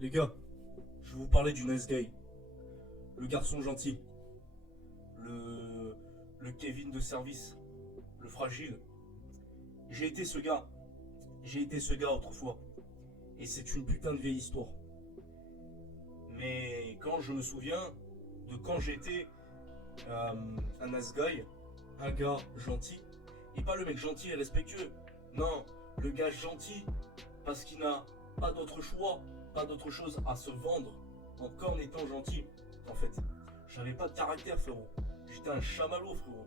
Les gars, je vais vous parler du nice guy, le garçon gentil, le, le Kevin de service, le fragile. J'ai été ce gars, j'ai été ce gars autrefois, et c'est une putain de vieille histoire. Mais quand je me souviens de quand j'étais un nice guy, un gars gentil, et pas le mec gentil et respectueux, non, le gars gentil parce qu'il n'a pas d'autre choix, pas d'autre chose à se vendre encore en étant gentil. En fait, j'avais pas de caractère, frérot. J'étais un chamallow, frérot.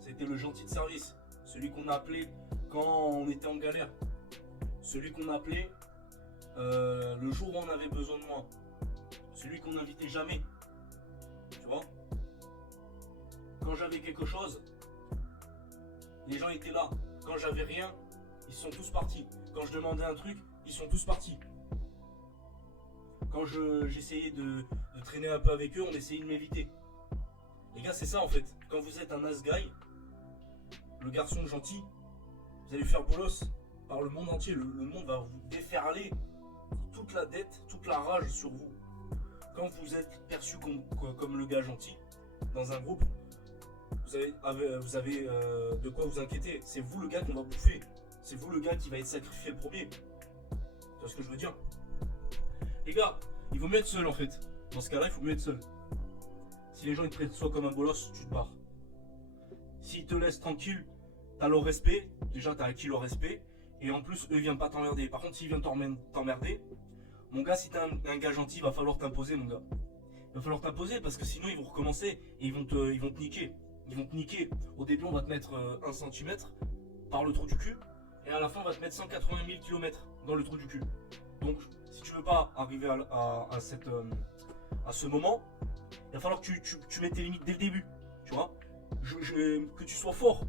C'était le gentil de service, celui qu'on appelait quand on était en galère, celui qu'on appelait le jour où on avait besoin de moi, celui qu'on n'invitait jamais. Tu vois, quand j'avais quelque chose, les gens étaient là. Quand j'avais rien, ils sont tous partis. Quand je demandais un truc, ils sont tous partis. Quand j'essayais de traîner un peu avec eux, on essayait de m'éviter. Les gars, c'est ça en fait. Quand vous êtes un nice guy, le garçon gentil, vous allez faire bolos par le monde entier. Le monde va vous déferler toute la dette, toute la rage sur vous. Quand vous êtes perçu comme le gars gentil dans un groupe, vous avez de quoi vous inquiéter. C'est vous le gars qu'on va bouffer. C'est vous le gars qui va être sacrifié le premier. Tu vois ce que je veux dire? Les gars, il vaut mieux être seul en fait. Dans ce cas-là, il faut mieux être seul. Si les gens ils te traitent soit comme un bolos, tu te barres. S'ils te laissent tranquille, t'as leur respect. Déjà, t'as acquis leur respect. Et en plus, eux, ils viennent pas t'emmerder. Par contre, s'ils viennent t'emmerder, mon gars, si t'es un gars gentil, il va falloir t'imposer, mon gars. Il va falloir t'imposer parce que sinon, ils vont recommencer et ils vont te niquer. Ils vont te niquer. Au début, on va te mettre 1 centimètre par le trou du cul. Et à la fin, on va te mettre 180 000 km dans le trou du cul. Donc, si tu veux pas arriver à ce moment, il va falloir que tu mettes tes limites dès le début. Tu vois, que tu sois fort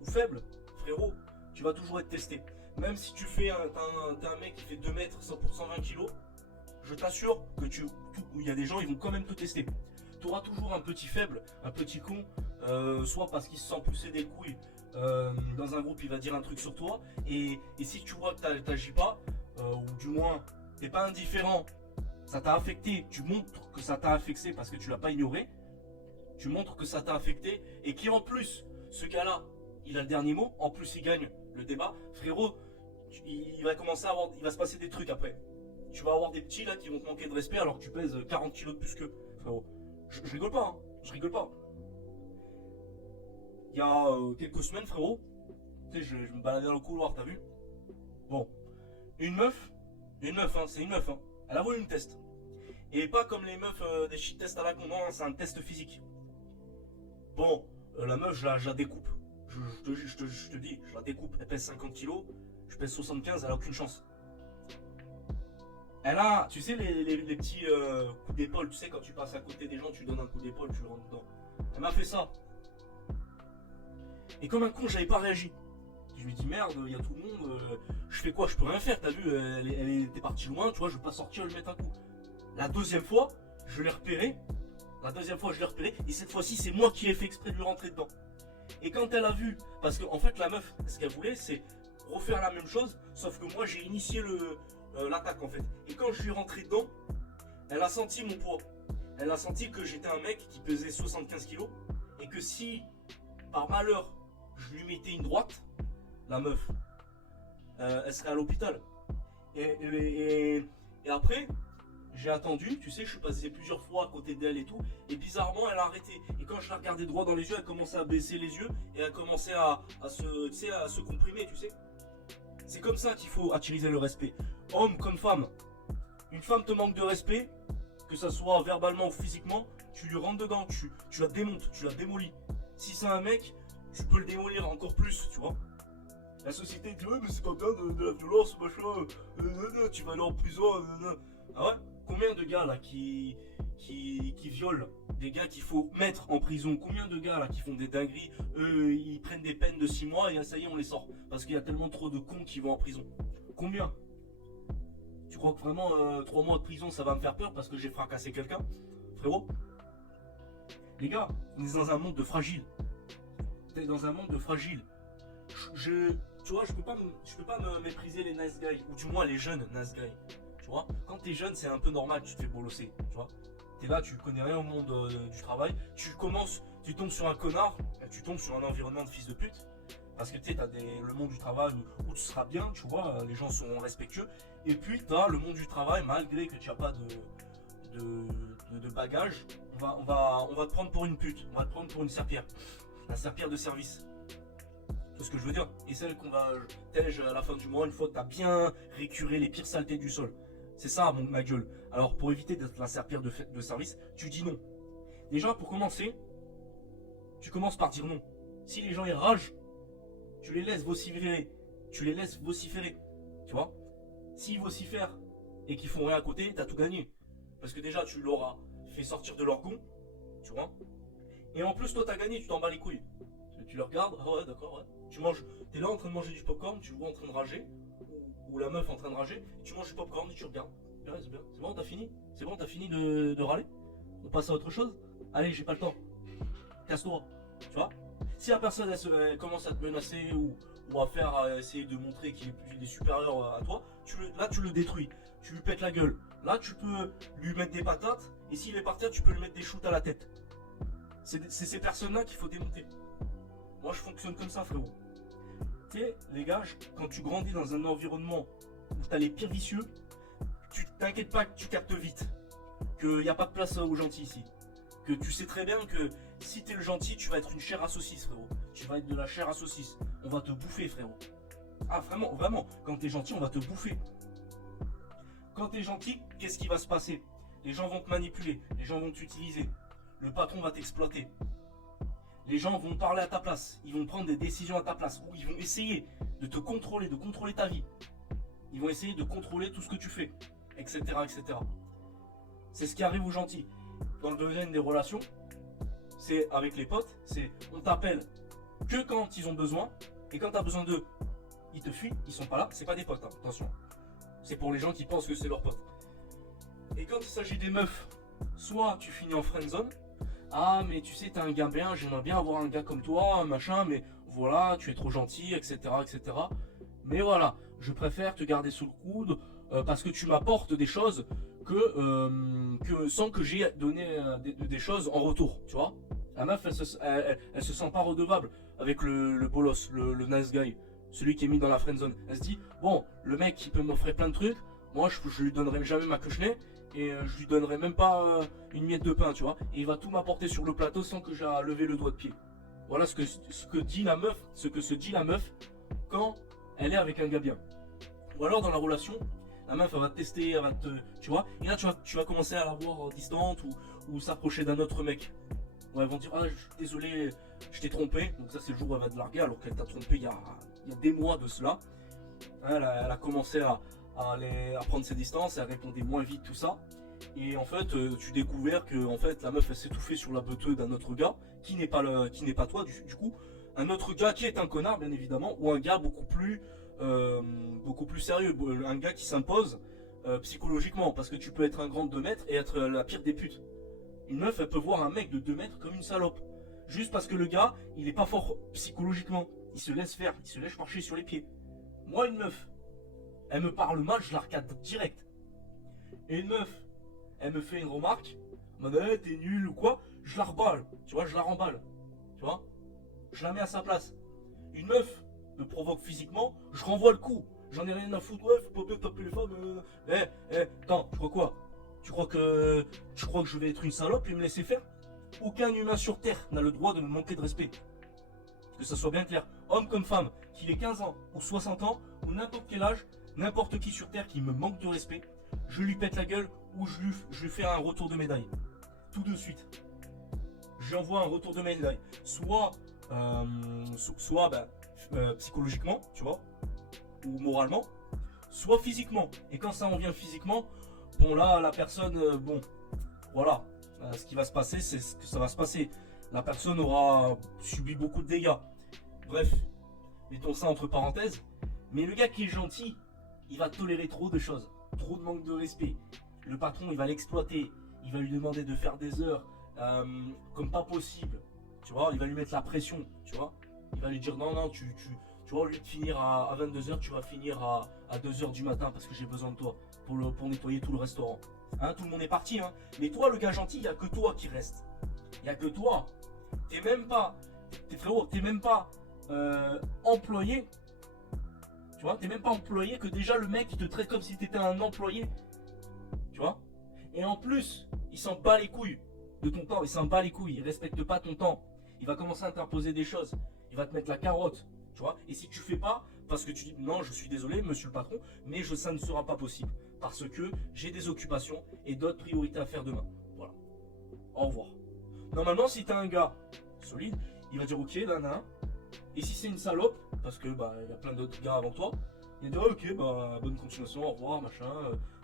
ou faible, frérot, tu vas toujours être testé. Même si tu fais t'es un mec qui fait 2 mètres, 100% 20 kilos, je t'assure que il y a des gens, ils vont quand même te tester. Tu auras toujours un petit faible, un petit con, soit parce qu'il se sent pousser des couilles dans un groupe, il va dire un truc sur toi. Et si tu vois que t'agis pas, ou du moins t'es pas indifférent, ça t'a affecté, tu montres que ça t'a affecté parce que tu l'as pas ignoré, tu montres que ça t'a affecté, et qui en plus, ce gars-là, il a le dernier mot, en plus il gagne le débat, frérot, il va commencer à avoir, il va se passer des trucs après. Tu vas avoir des petits là qui vont te manquer de respect alors que tu pèses 40 kilos de plus qu'eux, frérot. Je rigole pas, hein, je rigole pas. Il y a quelques semaines, frérot, tu sais, je me baladais dans le couloir, t'as vu? Bon, une meuf, hein, c'est une meuf, hein, elle a voulu une test. Et pas comme les meufs des shit tests à la con, non, c'est un test physique. Bon, la meuf, je la découpe. Je te dis, je la découpe. Elle pèse 50 kilos, je pèse 75, elle a aucune chance. Elle a, tu sais, les petits coups d'épaule, tu sais, quand tu passes à côté des gens, tu donnes un coup d'épaule, tu le rentres dedans. Elle m'a fait ça. Et comme un con, j'avais pas réagi. Je lui dis merde, il y a tout le monde, je fais quoi? Je peux rien faire, t'as vu, elle était partie loin, tu vois, je veux pas sortir, lui mettre un coup. La deuxième fois, je l'ai repéré. Et cette fois-ci, c'est moi qui ai fait exprès de lui rentrer dedans. Et quand elle a vu, parce qu'en fait, la meuf, ce qu'elle voulait, c'est refaire la même chose, sauf que moi, j'ai initié l'attaque en fait. Et quand je lui ai rentré dedans, elle a senti mon poids. Elle a senti que j'étais un mec qui pesait 75 kilos, et que si, par malheur, je lui mettais une droite, la meuf, elle serait à l'hôpital. Et après, j'ai attendu, tu sais, je suis passé plusieurs fois à côté d'elle et tout, et bizarrement, elle a arrêté. Et quand je la regardais droit dans les yeux, elle commençait à baisser les yeux, et elle commençait à se comprimer, tu sais. C'est comme ça qu'il faut attirer le respect. Homme comme femme. Une femme te manque de respect, que ça soit verbalement ou physiquement, tu lui rentres dedans, tu la démontes, tu la démolis. Si c'est un mec, tu peux le démolir encore plus, tu vois. La société dit ouais mais c'est pas bien de la violence, machin, tu vas aller en prison, Ah ouais? Combien de gars là qui violent, des gars qu'il faut mettre en prison, combien de gars là qui font des dingueries, eux ils prennent des peines de 6 mois et ça y est on les sort, parce qu'il y a tellement trop de cons qui vont en prison. Combien? Tu crois que vraiment 3 mois de prison ça va me faire peur parce que j'ai fracassé quelqu'un? Frérot, les gars, on est dans un monde de fragiles. T'es dans un monde de fragiles. Tu vois, je peux pas me mépriser les nice guys, ou du moins les jeunes nice guys. Tu tu vois. Quand t'es jeune, c'est un peu normal, tu te fais bolosser, tu vois. T'es là, tu connais rien au monde du travail, tu tombes sur un connard, tu tombes sur un environnement de fils de pute. Parce que tu sais, t'as le monde du travail où tu seras bien, tu vois, les gens sont respectueux. Et puis t'as le monde du travail, malgré que tu n'as pas de bagage, on va te prendre pour une pute, on va te prendre pour une serpillère. La serpillère de service. C'est ce que je veux dire. Et celle qu'on va tège à la fin du mois, une fois que tu as bien récuré les pires saletés du sol. C'est ça, ma gueule. Alors, pour éviter d'être la serpillère de service, tu dis non. Déjà, pour commencer, tu commences par dire non. Si les gens ils ragent, tu les laisses vociférer. Tu les laisses vociférer. Tu vois? S'ils vocifèrent et qu'ils font rien à côté, t'as tout gagné. Parce que déjà, tu l'auras fait sortir de leur gond. Tu vois? Et en plus, toi, t'as gagné, tu t'en bats les couilles. Tu le regardes, ah ouais, d'accord, ouais. Tu manges, t'es là en train de manger du popcorn, tu le vois en train de rager, ou la meuf en train de rager, tu manges du popcorn et tu regardes. Ouais, c'est bien. C'est bon, t'as fini? C'est bon, t'as fini de râler? On passe à autre chose? Allez, j'ai pas le temps. Casse-toi. Tu vois? Si la personne elle commence à te menacer ou à essayer de montrer qu'il est supérieur à toi, là tu le détruis. Tu lui pètes la gueule. Là tu peux lui mettre des patates et s'il est par terre, tu peux lui mettre des shoots à la tête. C'est ces personnes-là qu'il faut démonter. Moi je fonctionne comme ça, frérot. Tu sais, les gars, quand tu grandis dans un environnement où tu as les pires vicieux, tu t'inquiètes pas que tu captes vite qu'il n'y a pas de place aux gentils ici. Que tu sais très bien que si tu es le gentil, tu vas être une chair à saucisse, frérot. Tu vas être de la chair à saucisse. On va te bouffer, frérot. Ah, vraiment, vraiment. Quand tu es gentil, on va te bouffer. Quand tu es gentil, qu'est-ce qui va se passer? Les gens vont te manipuler. Les gens vont t'utiliser. Le patron va t'exploiter. Les gens vont parler à ta place. Ils vont prendre des décisions à ta place. Ou ils vont essayer de te contrôler, de contrôler ta vie. Ils vont essayer de contrôler tout ce que tu fais, etc., etc. C'est ce qui arrive aux gentils. Dans le domaine des relations, c'est avec les potes, c'est on t'appelle que quand ils ont besoin, et quand tu as besoin d'eux, ils te fuient, ils sont pas là, c'est pas des potes, hein, attention. C'est pour les gens qui pensent que c'est leurs potes. Et quand il s'agit des meufs, soit tu finis en friendzone, ah mais tu sais t'es un gars bien, j'aimerais bien avoir un gars comme toi, machin, mais voilà, tu es trop gentil, etc., etc. Mais voilà, je préfère te garder sous le coude parce que tu m'apportes des choses que sans que j'ai donné des choses en retour, tu vois. La meuf, elle se sent pas redevable avec le bolos, le nice guy, celui qui est mis dans la friendzone. Elle se dit, bon, le mec il peut m'offrir plein de trucs, moi je lui donnerai jamais ma queue et je lui donnerai même pas une miette de pain, tu vois. Et il va tout m'apporter sur le plateau sans que j'ai à lever le doigt de pied. Voilà ce que dit la meuf, ce que se dit la meuf quand elle est avec un gars bien. Ou alors dans la relation, la meuf elle va te tester, elle va te, tu vois, et là tu vas commencer à la voir distante ou s'approcher d'un autre mec. Ouais, elles vont dire, ah désolé, je t'ai trompé. Donc ça c'est le jour où elle va te larguer alors qu'elle t'a trompé il y a des mois de cela. Elle a commencé à prendre ses distances, elle répondait moins vite, tout ça. Et en fait, tu découvres que en fait, la meuf elle s'est étouffée sur la beuteux d'un autre gars qui n'est pas toi du coup. Un autre gars qui est un connard bien évidemment, ou un gars beaucoup plus sérieux, un gars qui s'impose psychologiquement, parce que tu peux être un grand de 2 mètres et être la pire des putes. Une meuf elle peut voir un mec de 2 mètres comme une salope, juste parce que le gars il est pas fort psychologiquement, il se laisse faire, il se laisse marcher sur les pieds. Moi une meuf, elle me parle mal, je la recadre direct. Et une meuf, elle me fait une remarque, en mode hey, t'es nul ou quoi, je la remballe, tu vois, je la remballe, tu vois, je la mets à sa place. Une meuf me provoque physiquement, je renvoie le coup, j'en ai rien à foutre, ouais, faut pas bien taper les femmes, attends, tu crois quoi? Tu crois que je vais être une salope et me laisser faire? Aucun humain sur terre n'a le droit de me manquer de respect. Que ça soit bien clair, homme comme femme, qu'il ait 15 ans ou 60 ans, ou n'importe quel âge, n'importe qui sur terre qui me manque de respect, je lui pète la gueule ou je lui fais un retour de médaille. Tout de suite. Je lui envoie un retour de médaille. Soit psychologiquement, tu vois, ou moralement, soit physiquement. Et quand ça en vient physiquement, bon là, la personne, voilà. Ce qui va se passer, c'est ce que ça va se passer. La personne aura subi beaucoup de dégâts. Bref, mettons ça entre parenthèses. Mais le gars qui est gentil, il va tolérer trop de choses. Trop de manque de respect. Le patron, il va l'exploiter. Il va lui demander de faire des heures comme pas possible. Tu vois, il va lui mettre la pression. Tu vois, il va lui dire non, tu Tu vois, au lieu de finir à 22h, tu vas finir à 2h du matin parce que j'ai besoin de toi pour nettoyer tout le restaurant. Hein, tout le monde est parti, hein. Mais toi, le gars gentil, il n'y a que toi qui reste. Il n'y a que toi. T'es même pas, frérot, t'es même pas employé. Tu vois, t'es même pas employé que déjà le mec il te traite comme si t'étais un employé. Tu vois. Et en plus, il s'en bat les couilles de ton temps, il s'en bat les couilles, il respecte pas ton temps. Il va commencer à t'imposer des choses. Il va te mettre la carotte. Tu vois. Et si tu fais pas, parce que tu dis non, je suis désolé, monsieur le patron, mais ça ne sera pas possible. Parce que j'ai des occupations et d'autres priorités à faire demain. Voilà. Au revoir. Normalement, si t'as un gars solide, il va dire ok, là. Et si c'est une salope, parce que bah il y a plein d'autres gars avant toi, il va dire ok, bah bonne continuation, au revoir, machin.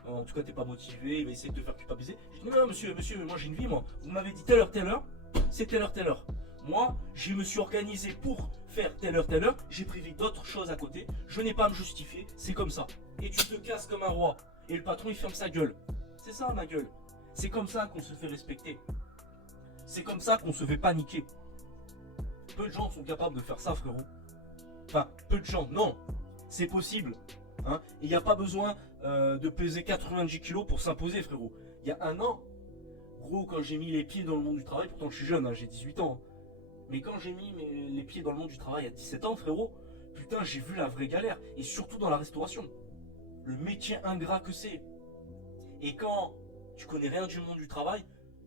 En tout cas, t'es pas motivé, il va essayer de te faire culpabiliser. Je dis non, monsieur, moi j'ai une vie, moi. Vous m'avez dit telle heure, c'est telle heure. Moi, je me suis organisé pour faire telle heure, j'ai prévu d'autres choses à côté, je n'ai pas à me justifier, c'est comme ça. Et tu te casses comme un roi. Et le patron, il ferme sa gueule. C'est ça, ma gueule. C'est comme ça qu'on se fait respecter. C'est comme ça qu'on se fait paniquer. Peu de gens sont capables de faire ça, frérot. Enfin, peu de gens, non. C'est possible. Hein. Il n'y a pas besoin de peser 90 kilos pour s'imposer, frérot. Il y a un an, gros, quand j'ai mis les pieds dans le monde du travail, pourtant je suis jeune, hein, j'ai 18 ans. Mais quand j'ai mis les pieds dans le monde du travail à 17 ans, frérot, putain, j'ai vu la vraie galère. Et surtout dans la restauration. Le métier ingrat que c'est. Et quand tu connais rien du monde du travail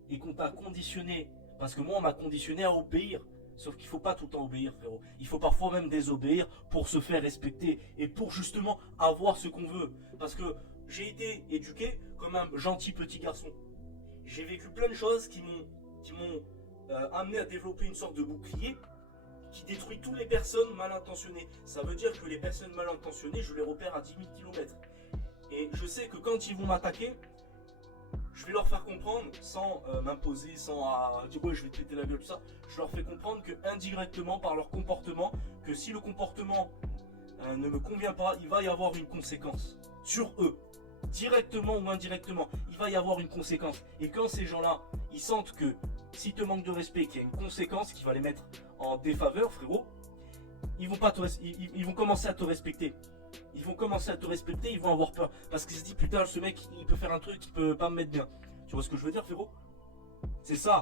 et qu'on t'a conditionné, parce que moi on m'a conditionné à obéir, sauf qu'il faut pas tout le temps obéir, frérot. Il faut parfois même désobéir pour se faire respecter et pour justement avoir ce qu'on veut. Parce que j'ai été éduqué comme un gentil petit garçon. J'ai vécu plein de choses qui m'ont amené à développer une sorte de bouclier qui détruit toutes les personnes mal intentionnées. Ça veut dire que les personnes mal intentionnées, je les repère à 10 000 km. Et je sais que quand ils vont m'attaquer, je vais leur faire comprendre, sans m'imposer, sans dire ouais je vais te péter la gueule, tout ça, je leur fais comprendre que indirectement par leur comportement, que si le comportement ne me convient pas, il va y avoir une conséquence sur eux. Directement ou indirectement, il va y avoir une conséquence. Et quand ces gens-là, ils sentent que s'ils te manquent de respect, qu'il y a une conséquence qui va les mettre en défaveur, frérot, ils vont commencer à te respecter. Ils vont commencer à te respecter, ils vont avoir peur. Parce qu'ils se disent, putain, ce mec, il peut faire un truc, il peut pas me mettre bien. Tu vois ce que je veux dire, frérot? C'est ça.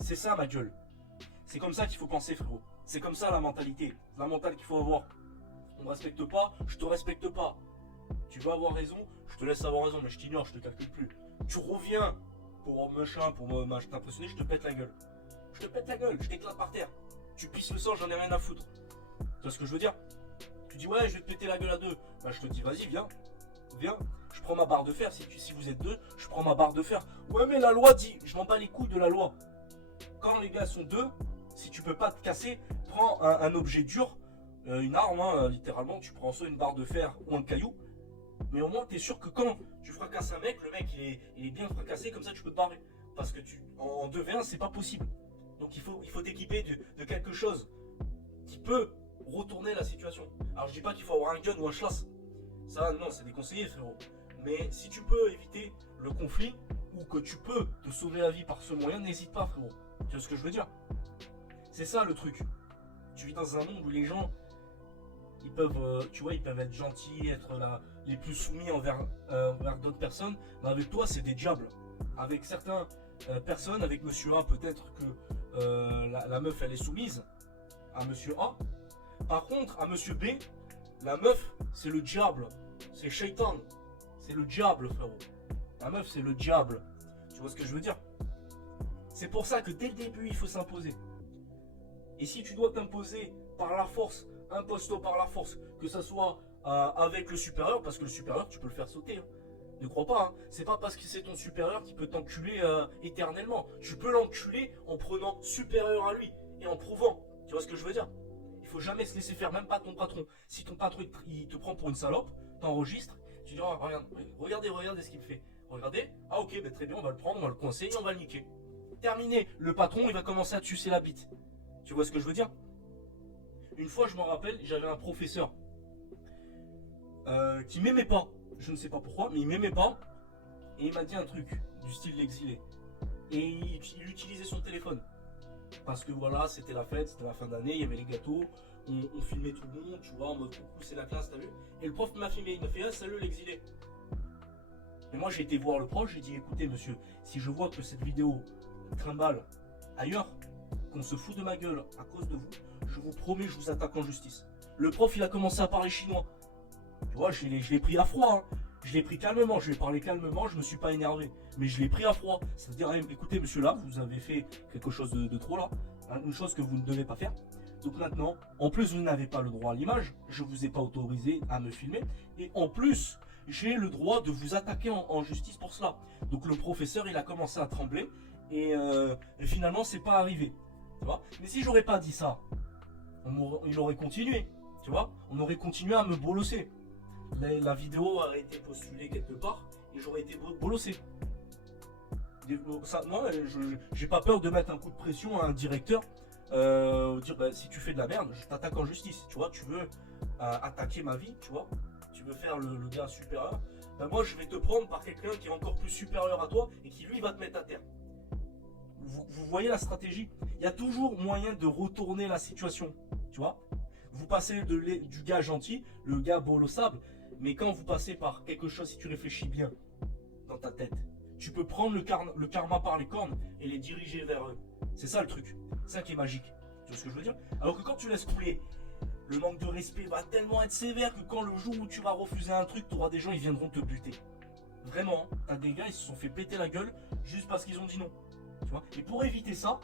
C'est ça, ma gueule. C'est comme ça qu'il faut penser, frérot. C'est comme ça la mentalité. La mentale qu'il faut avoir. On me respecte pas, je te respecte pas. Tu veux avoir raison, je te laisse avoir raison, mais je t'ignore, je te calcule plus. Tu reviens pour t'impressionner, je te pète la gueule. Je te pète la gueule, je t'éclate par terre. Tu pisses le sang, j'en ai rien à foutre. Tu vois ce que je veux dire? Tu dis ouais, je vais te péter la gueule à deux. Bah je te dis vas-y, viens. Je prends ma barre de fer. Si vous êtes deux, je prends ma barre de fer. Ouais mais la loi dit, je m'en bats les couilles de la loi. Quand les gars sont deux, si tu peux pas te casser, prends un objet dur, une arme, hein, littéralement. Tu prends soit une barre de fer ou un caillou. Mais au moins tu es sûr que quand tu fracasses un mec, le mec il est bien fracassé, comme ça tu peux te barrer. Parce que en 2v1 c'est pas possible. Donc il faut t'équiper de quelque chose qui peut retourner la situation. Alors je dis pas qu'il faut avoir un gun ou un schlass. Ça non, c'est déconseillé, frérot. Mais si tu peux éviter le conflit ou que tu peux te sauver la vie par ce moyen, n'hésite pas, frérot. Tu vois ce que je veux dire? C'est ça le truc. Tu vis dans un monde où les gens ils peuvent être gentils, être les plus soumis envers d'autres personnes, mais avec toi c'est des diables. Avec certaines personnes, avec monsieur A, peut-être que la meuf elle est soumise à monsieur A. Par contre, à monsieur B, la meuf, c'est le diable. C'est Shaitan. C'est le diable, frérot. La meuf, c'est le diable. Tu vois ce que je veux dire? C'est pour ça que dès le début, il faut s'imposer. Et si tu dois t'imposer par la force, impose-toi par la force. Que ça soit avec le supérieur, parce que le supérieur, tu peux le faire sauter. Hein. Ne crois pas, hein. C'est pas parce que c'est ton supérieur qui peut t'enculer éternellement. Tu peux l'enculer en prenant supérieur à lui et en prouvant. Tu vois ce que je veux dire? Il faut jamais se laisser faire, même pas ton patron. Si ton patron il te prend pour une salope, t'enregistres, tu dis oh, regardez ce qu'il me fait. Regardez, ah ok, bah, très bien, on va le prendre, on va le coincer et on va le niquer. Terminé, le patron il va commencer à te sucer la bite. Tu vois ce que je veux dire? Une fois je me rappelle, j'avais un professeur qui m'aimait pas. Je ne sais pas pourquoi, mais il m'aimait pas. Et il m'a dit un truc du style l'exilé. Et il utilisait son téléphone. Parce que voilà, c'était la fête, c'était la fin d'année, il y avait les gâteaux. on filmait tout le monde, tu vois, en mode coucou, c'est la classe, t'as vu. Et le prof m'a filmé, il m'a fait ah, salut l'exilé. Et moi j'ai été voir le prof, j'ai dit écoutez monsieur, si je vois que cette vidéo trimballe ailleurs, qu'on se fout de ma gueule à cause de vous, je vous promets, je vous attaque en justice. Le prof il a commencé à parler chinois. Tu vois, je l'ai pris à froid, hein. Je l'ai pris calmement, je lui ai parlé calmement, je me suis pas énervé. Mais je l'ai pris à froid. Ça veut dire, écoutez monsieur là, vous avez fait quelque chose de trop là, hein, une chose que vous ne devez pas faire. Donc maintenant, en plus vous n'avez pas le droit à l'image, je vous ai pas autorisé à me filmer. Et en plus, j'ai le droit de vous attaquer en justice pour cela. Donc le professeur il a commencé à trembler et finalement c'est pas arrivé. Tu vois. Mais si j'aurais pas dit ça, il aurait continué. Tu vois, on aurait continué à me bolosser. La vidéo aurait été postulée quelque part et j'aurais été bolossé. Moi, j'ai pas peur de mettre un coup de pression à un directeur, dire bah, si tu fais de la merde, je t'attaque en justice. Tu vois, tu veux attaquer ma vie, tu vois, tu veux faire le gars supérieur. Ben moi, je vais te prendre par quelqu'un qui est encore plus supérieur à toi et qui lui va te mettre à terre. Vous voyez la stratégie? Il y a toujours moyen de retourner la situation, tu vois. Vous passez du gars gentil, le gars bolossable, mais quand vous passez par quelque chose, si tu réfléchis bien dans ta tête, tu peux prendre le karma par les cornes et les diriger vers eux. C'est ça le truc, c'est ça qui est magique. Tu vois ce que je veux dire? Alors que quand tu laisses couler, le manque de respect va tellement être sévère que quand le jour où tu vas refuser un truc, tu auras des gens, ils viendront te buter. Vraiment, t'as des gars, ils se sont fait péter la gueule juste parce qu'ils ont dit non. Tu vois? Et pour éviter ça,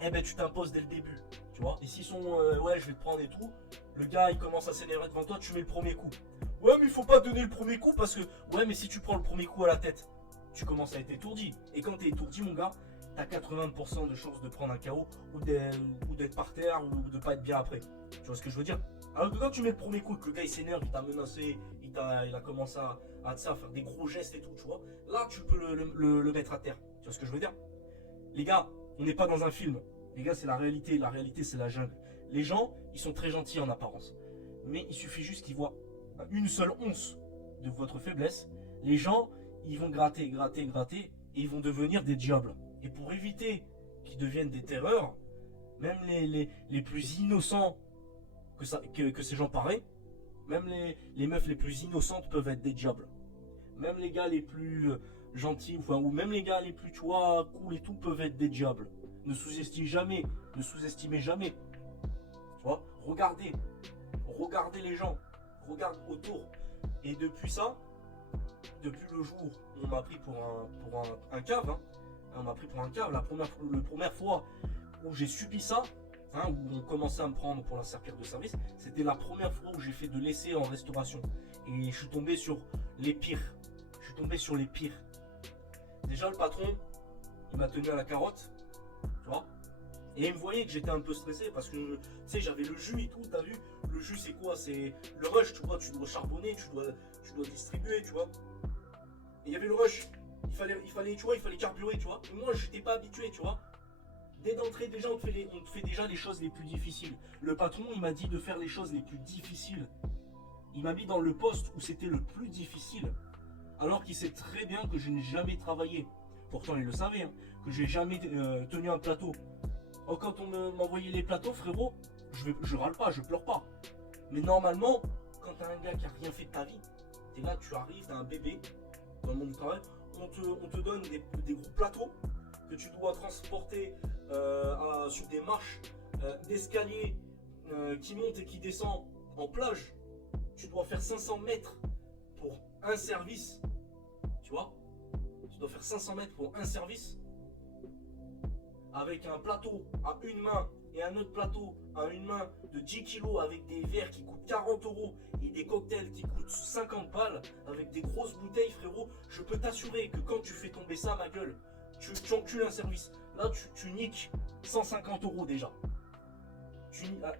eh ben tu t'imposes dès le début. Tu vois, et s'ils sont ouais je vais te prendre et tout, le gars il commence à s'énerver devant toi, tu mets le premier coup. Ouais mais il faut pas donner le premier coup parce que ouais mais si tu prends le premier coup à la tête, tu commences à être étourdi. Et quand t'es étourdi mon gars, t'as 80% de chances de prendre un KO ou d'être par terre ou de pas être bien après. Tu vois ce que je veux dire? Alors que quand tu mets le premier coup, que le gars il s'énerve, il t'a menacé, il a commencé à faire des gros gestes et tout, tu vois, là tu peux le mettre à terre. Tu vois ce que je veux dire? Les gars, on n'est pas dans un film. Les gars, c'est la réalité. La réalité, c'est la jungle. Les gens, ils sont très gentils en apparence. Mais il suffit juste qu'ils voient une seule once de votre faiblesse. Les gens, ils vont gratter, et ils vont devenir des diables. Et pour éviter qu'ils deviennent des terreurs, même les plus innocents que ces gens paraissent, même les meufs les plus innocentes peuvent être des diables. Même les gars les plus gentils, ou même les gars les plus, tu vois, cool et tout, peuvent être des diables. Ne sous-estimez jamais, Tu vois, regardez les gens, regarde autour. Et depuis le jour où on m'a pris pour un cave, hein, on m'a pris pour un cave, la première fois où j'ai subi ça, hein, où on commençait à me prendre pour la serpillère de service, c'était la première fois où j'ai fait de l'essai en restauration. Et je suis tombé sur les pires. Déjà le patron, il m'a tenu à la carotte. Tu vois, et il me voyait que j'étais un peu stressé parce que tu sais j'avais le jus et tout, t'as vu, le jus c'est quoi? C'est le rush, tu vois, tu dois charbonner, tu dois distribuer, tu vois. Et il y avait le rush, il fallait, tu vois, il fallait carburer, tu vois. Et moi j'étais pas habitué, tu vois. Dès d'entrée déjà on te fait déjà les choses les plus difficiles. Le patron il m'a dit de faire les choses les plus difficiles. Il m'a mis dans le poste où c'était le plus difficile. Alors qu'il sait très bien que je n'ai jamais travaillé. Pourtant il le savait, hein, que j'ai jamais tenu un plateau. Oh, quand on m'envoyait les plateaux, frérot, je râle pas, je pleure pas. Mais normalement, quand t'as un gars qui a rien fait de ta vie, t'es là, tu arrives, t'as un bébé dans le monde du travail, on te donne des gros plateaux que tu dois transporter sur des marches d'escalier qui montent et qui descendent en plage. Tu dois faire 500 mètres pour un service, tu vois. Tu dois faire 500 mètres pour un service avec un plateau à une main et un autre plateau à une main de 10 kilos avec des verres qui coûtent 40 € et des cocktails qui coûtent 50 balles avec des grosses bouteilles, frérot. Je peux t'assurer que quand tu fais tomber ça, ma gueule, tu encules un service. Là, tu niques 150 € déjà.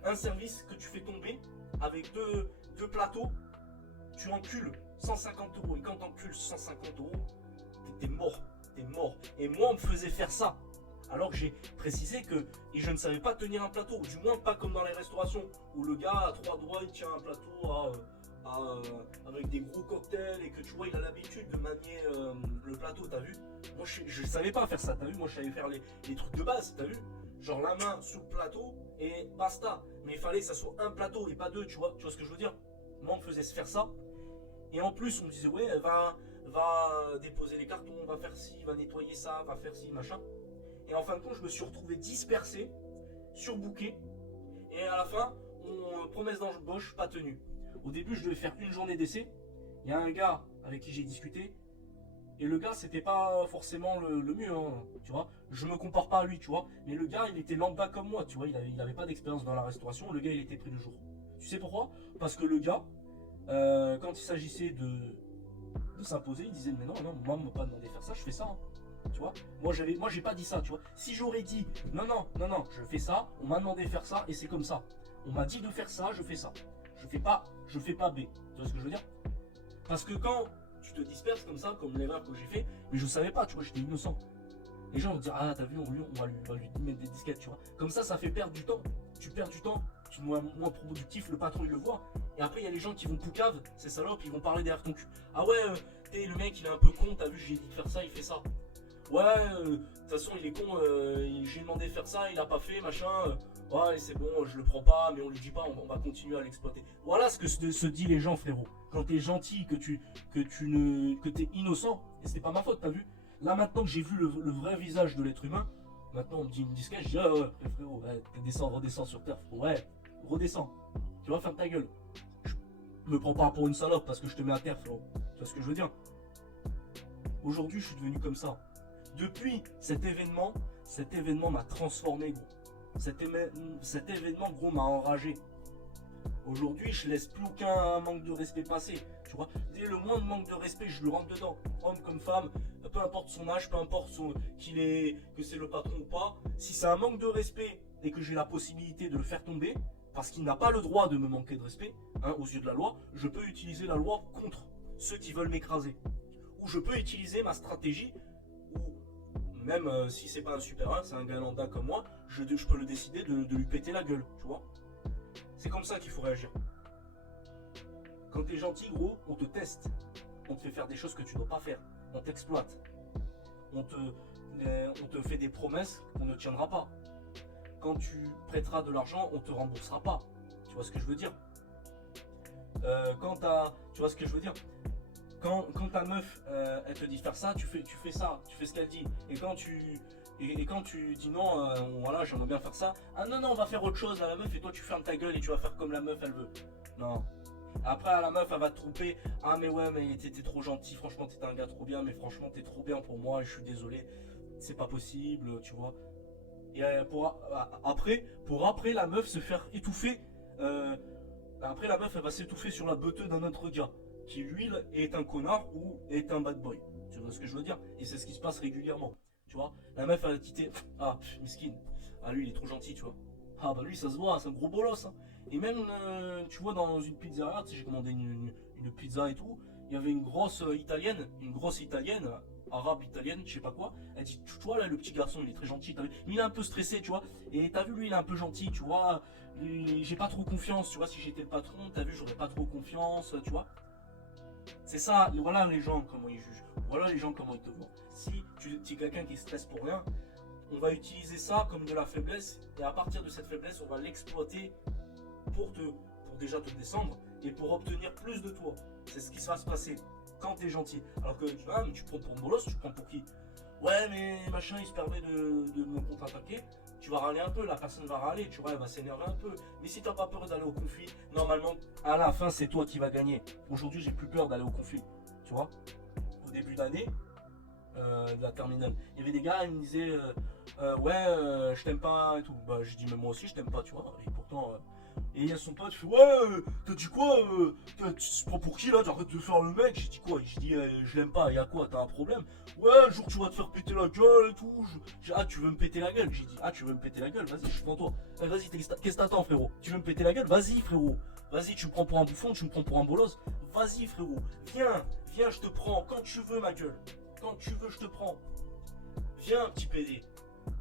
Un service que tu fais tomber avec deux plateaux, tu encules 150 €. Et quand tu encules 150 €, t'es mort. Et moi, on me faisait faire ça. Alors que j'ai précisé que je ne savais pas tenir un plateau, ou du moins pas comme dans les restaurations, où le gars à 3 doigts il tient un plateau avec des gros cocktails et que tu vois il a l'habitude de manier le plateau, t'as vu. Moi je savais pas faire ça, t'as vu, moi je savais faire les trucs de base, t'as vu. genre la main sur le plateau et basta. Mais il fallait que ça soit un plateau et pas deux, tu vois ce que je veux dire. Moi, on me faisait se faire ça. Et en plus, on me disait, ouais, va déposer les cartons, va faire ci, va nettoyer ça, va faire ci, machin. Et en fin de compte, je me suis retrouvé dispersé, surbooké. Et à la fin, promesse d'embauche pas tenue. Au début, je devais faire une journée d'essai. Il y a un gars avec qui j'ai discuté. Et le gars, c'était pas forcément le mieux, hein, tu vois. Je me compare pas à lui, tu vois. Mais le gars, il était lambda comme moi, tu vois. Il avait pas d'expérience dans la restauration. Le gars, il était pris le jour. Tu sais pourquoi? Parce que le gars, quand il s'agissait de s'imposer, il disait, mais non, moi, on m'a pas demandé de faire ça, je fais ça. Hein. Tu vois, moi j'ai pas dit ça, tu vois. Si j'aurais dit non, je fais ça, on m'a demandé de faire ça et c'est comme ça. On m'a dit de faire ça, je fais ça. Je fais pas B. Tu vois ce que je veux dire? Parce que quand tu te disperses comme ça, comme l'erreur que j'ai fait, mais je savais pas, tu vois, j'étais innocent. Les gens vont dire, ah t'as vu, on va lui mettre des disquettes, tu vois. Comme ça fait perdre du temps. Tu perds du temps, tu es moins productif, le patron il le voit. Et après il y a les gens qui vont poucave, ces salopes, ils vont parler derrière ton cul. Ah ouais, le mec il est un peu con, t'as vu, j'ai dit de faire ça, il fait ça. Ouais, de toute façon il est con, j'ai demandé de faire ça, il a pas fait, machin. Ouais, c'est bon, je le prends pas, mais on lui dit pas, on va continuer à l'exploiter. Voilà ce que se dit les gens, frérot. Quand t'es gentil, que t'es innocent, et c'est pas ma faute, t'as vu. Là maintenant que j'ai vu le vrai visage de l'être humain, maintenant on me dit une disquette, je dis ah ouais, frérot, ouais, redescends sur terre, frérot, ouais, redescends. Tu vas ferme ta gueule. Je me prends pas pour une salope parce que je te mets à terre, frérot. Tu vois ce que je veux dire? Aujourd'hui, je suis devenu comme ça. Depuis cet événement m'a transformé, gros. Cet événement, gros, m'a enragé. Aujourd'hui, je laisse plus aucun manque de respect passer. Tu vois, dès le moindre manque de respect, je le rentre dedans. Homme comme femme, peu importe son âge, peu importe que c'est le patron ou pas. Si c'est un manque de respect et que j'ai la possibilité de le faire tomber, parce qu'il n'a pas le droit de me manquer de respect, hein, aux yeux de la loi, je peux utiliser la loi contre ceux qui veulent m'écraser. Ou je peux utiliser ma stratégie, ou même si c'est pas un super 1, c'est un gars lambda comme moi, je peux le décider de lui péter la gueule, tu vois. C'est comme ça qu'il faut réagir. Quand t'es gentil, gros, on te teste. On te fait faire des choses que tu ne dois pas faire. On t'exploite. On te fait des promesses qu'on ne tiendra pas. Quand tu prêteras de l'argent, on te remboursera pas. Tu vois ce que je veux dire? Tu vois ce que je veux dire? Quand ta meuf, elle te dit de faire ça, tu fais ça, tu fais ce qu'elle dit. Et quand tu dis non, voilà, j'aimerais bien faire ça. Ah non, on va faire autre chose à la meuf et toi tu fermes ta gueule et tu vas faire comme la meuf elle veut. Non. Après la meuf elle va te tromper. Ah mais ouais, mais t'étais trop gentil, franchement t'étais un gars trop bien, mais franchement t'es trop bien pour moi et je suis désolé. C'est pas possible, tu vois. Et pour après la meuf se faire étouffer. Après la meuf elle va s'étouffer sur la beuteux d'un autre gars qui lui est un connard ou est un bad boy. Tu vois ce que je veux dire? Et c'est ce qui se passe régulièrement. Tu vois, la meuf elle a quitté. Ah, miskin. Ah, lui il est trop gentil, tu vois. Ah, bah lui ça se voit, c'est un gros bolos. Hein. Et même, tu vois, dans une pizzeria, tu sais, j'ai commandé une pizza et tout. Il y avait une grosse italienne, arabe italienne, je sais pas quoi. Elle dit, tu vois là, le petit garçon il est très gentil. Mais il est un peu stressé, tu vois. Et t'as vu, lui il est un peu gentil, tu vois. J'ai pas trop confiance, tu vois. Si j'étais le patron, t'as vu, j'aurais pas trop confiance, tu vois. C'est ça, voilà les gens comment ils jugent. Voilà les gens comment ils te voient. Si tu es quelqu'un qui stresse pour rien, on va utiliser ça comme de la faiblesse et à partir de cette faiblesse, on va l'exploiter pour déjà te descendre et pour obtenir plus de toi. C'est ce qui va se passer quand tu es gentil. Alors que mais tu prends pour bolos, tu prends pour qui? Ouais, mais machin, il se permet de me contre-attaquer. Tu vas râler un peu, la personne va râler, tu vois, elle va s'énerver un peu. Mais si t'as pas peur d'aller au conflit, normalement, à la fin, c'est toi qui vas gagner. Aujourd'hui, j'ai plus peur d'aller au conflit, tu vois. Au début d'année, de la terminale, il y avait des gars, ils me disaient, ouais, je t'aime pas et tout. Bah, je dis, mais moi aussi, je t'aime pas, tu vois. Et pourtant, et il y a son pote, il fait, ouais, t'as dit quoi, tu te prends pour qui là, t'arrêtes de faire le mec? J'ai dit quoi? J'ai dit, je l'aime pas, y'a quoi, t'as un problème? Ouais, un jour tu vas te faire péter la gueule et tout. Ah, tu veux me péter la gueule? J'ai dit, ah, tu veux me péter la gueule? Vas-y, je suis devant toi. Vas-y, qu'est-ce que t'attends, frérot? Tu veux me péter la gueule? Vas-y, frérot. Vas-y, tu me prends pour un bouffon, tu me prends pour un bolos. Vas-y, frérot. Viens, je te prends. Quand tu veux, ma gueule. Quand tu veux, je te prends. Viens, petit PD.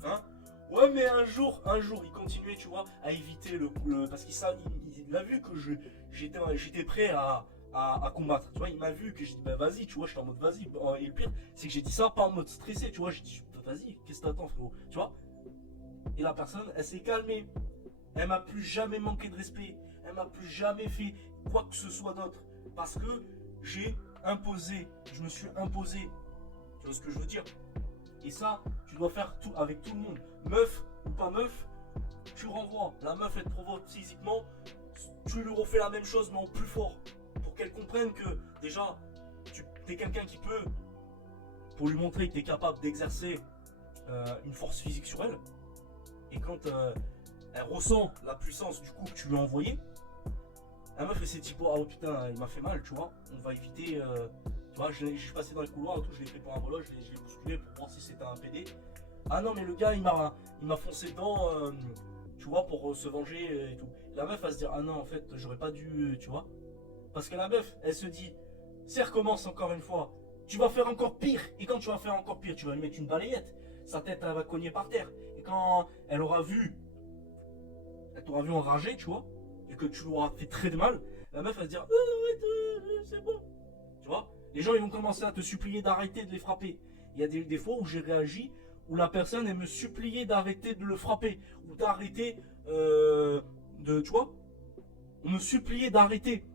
Hein? Ouais, mais un jour, il continuait, tu vois, à éviter parce qu'il a vu que j'étais prêt à combattre. Tu vois, il m'a vu que j'ai dit, bah vas-y, tu vois, j'étais en mode vas-y. Et le pire, c'est que j'ai dit ça pas en mode stressé, tu vois. J'ai dit, vas-y, qu'est-ce que t'attends, frérot? Tu vois? Et la personne, elle s'est calmée. Elle m'a plus jamais manqué de respect. Elle m'a plus jamais fait quoi que ce soit d'autre. Parce que j'ai imposé. Je me suis imposé. Tu vois ce que je veux dire? Et ça, tu dois faire tout avec tout le monde. Meuf ou pas meuf, tu renvoies. La meuf, elle te provoque physiquement. Tu lui refais la même chose, mais en plus fort. Pour qu'elle comprenne que, déjà, tu es quelqu'un qui peut, pour lui montrer que tu es capable d'exercer une force physique sur elle. Et quand elle ressent la puissance du coup que tu lui as envoyé, la meuf, elle s'est dit, oh putain, il m'a fait mal, tu vois. On va éviter. Tu vois, je suis passé dans les couloirs et tout, je l'ai pris pour un volant, je l'ai bousculé pour voir si c'était un PD. Ah non, mais le gars, il m'a foncé dedans, tu vois, pour se venger et tout. La meuf va se dire, ah non, en fait, j'aurais pas dû, tu vois. Parce que la meuf, elle se dit, si elle recommence encore une fois, tu vas faire encore pire. Et quand tu vas faire encore pire, tu vas lui mettre une balayette. Sa tête, elle va cogner par terre. Et quand elle t'aura vu enragé, tu vois, et que tu lui auras fait très de mal, la meuf va se dire, c'est bon. Tu vois, les gens, ils vont commencer à te supplier d'arrêter de les frapper. Il y a des fois où j'ai réagi, où la personne, elle me suppliait d'arrêter de le frapper. Ou d'arrêter tu vois, on me suppliait d'arrêter.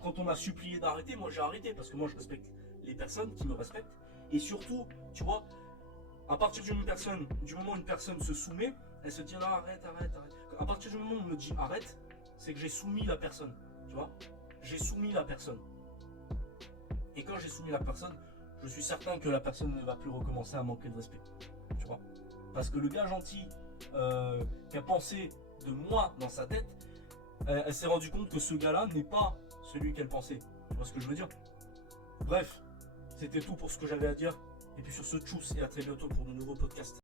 Quand on m'a supplié d'arrêter, moi j'ai arrêté parce que moi je respecte les personnes qui me respectent. Et surtout, tu vois, à partir du moment où une personne se soumet, elle se dit là arrête. À partir du moment où on me dit arrête, c'est que j'ai soumis la personne. Tu vois, j'ai soumis la personne. Et quand j'ai soumis la personne, je suis certain que la personne ne va plus recommencer à manquer de respect. Tu vois, parce que le gars gentil qui a pensé de moi dans sa tête, elle s'est rendu compte que ce gars-là n'est pas celui qu'elle pensait. Tu vois ce que je veux dire? Bref, c'était tout pour ce que j'avais à dire. Et puis sur ce, tchuss et à très bientôt pour de nouveaux podcasts.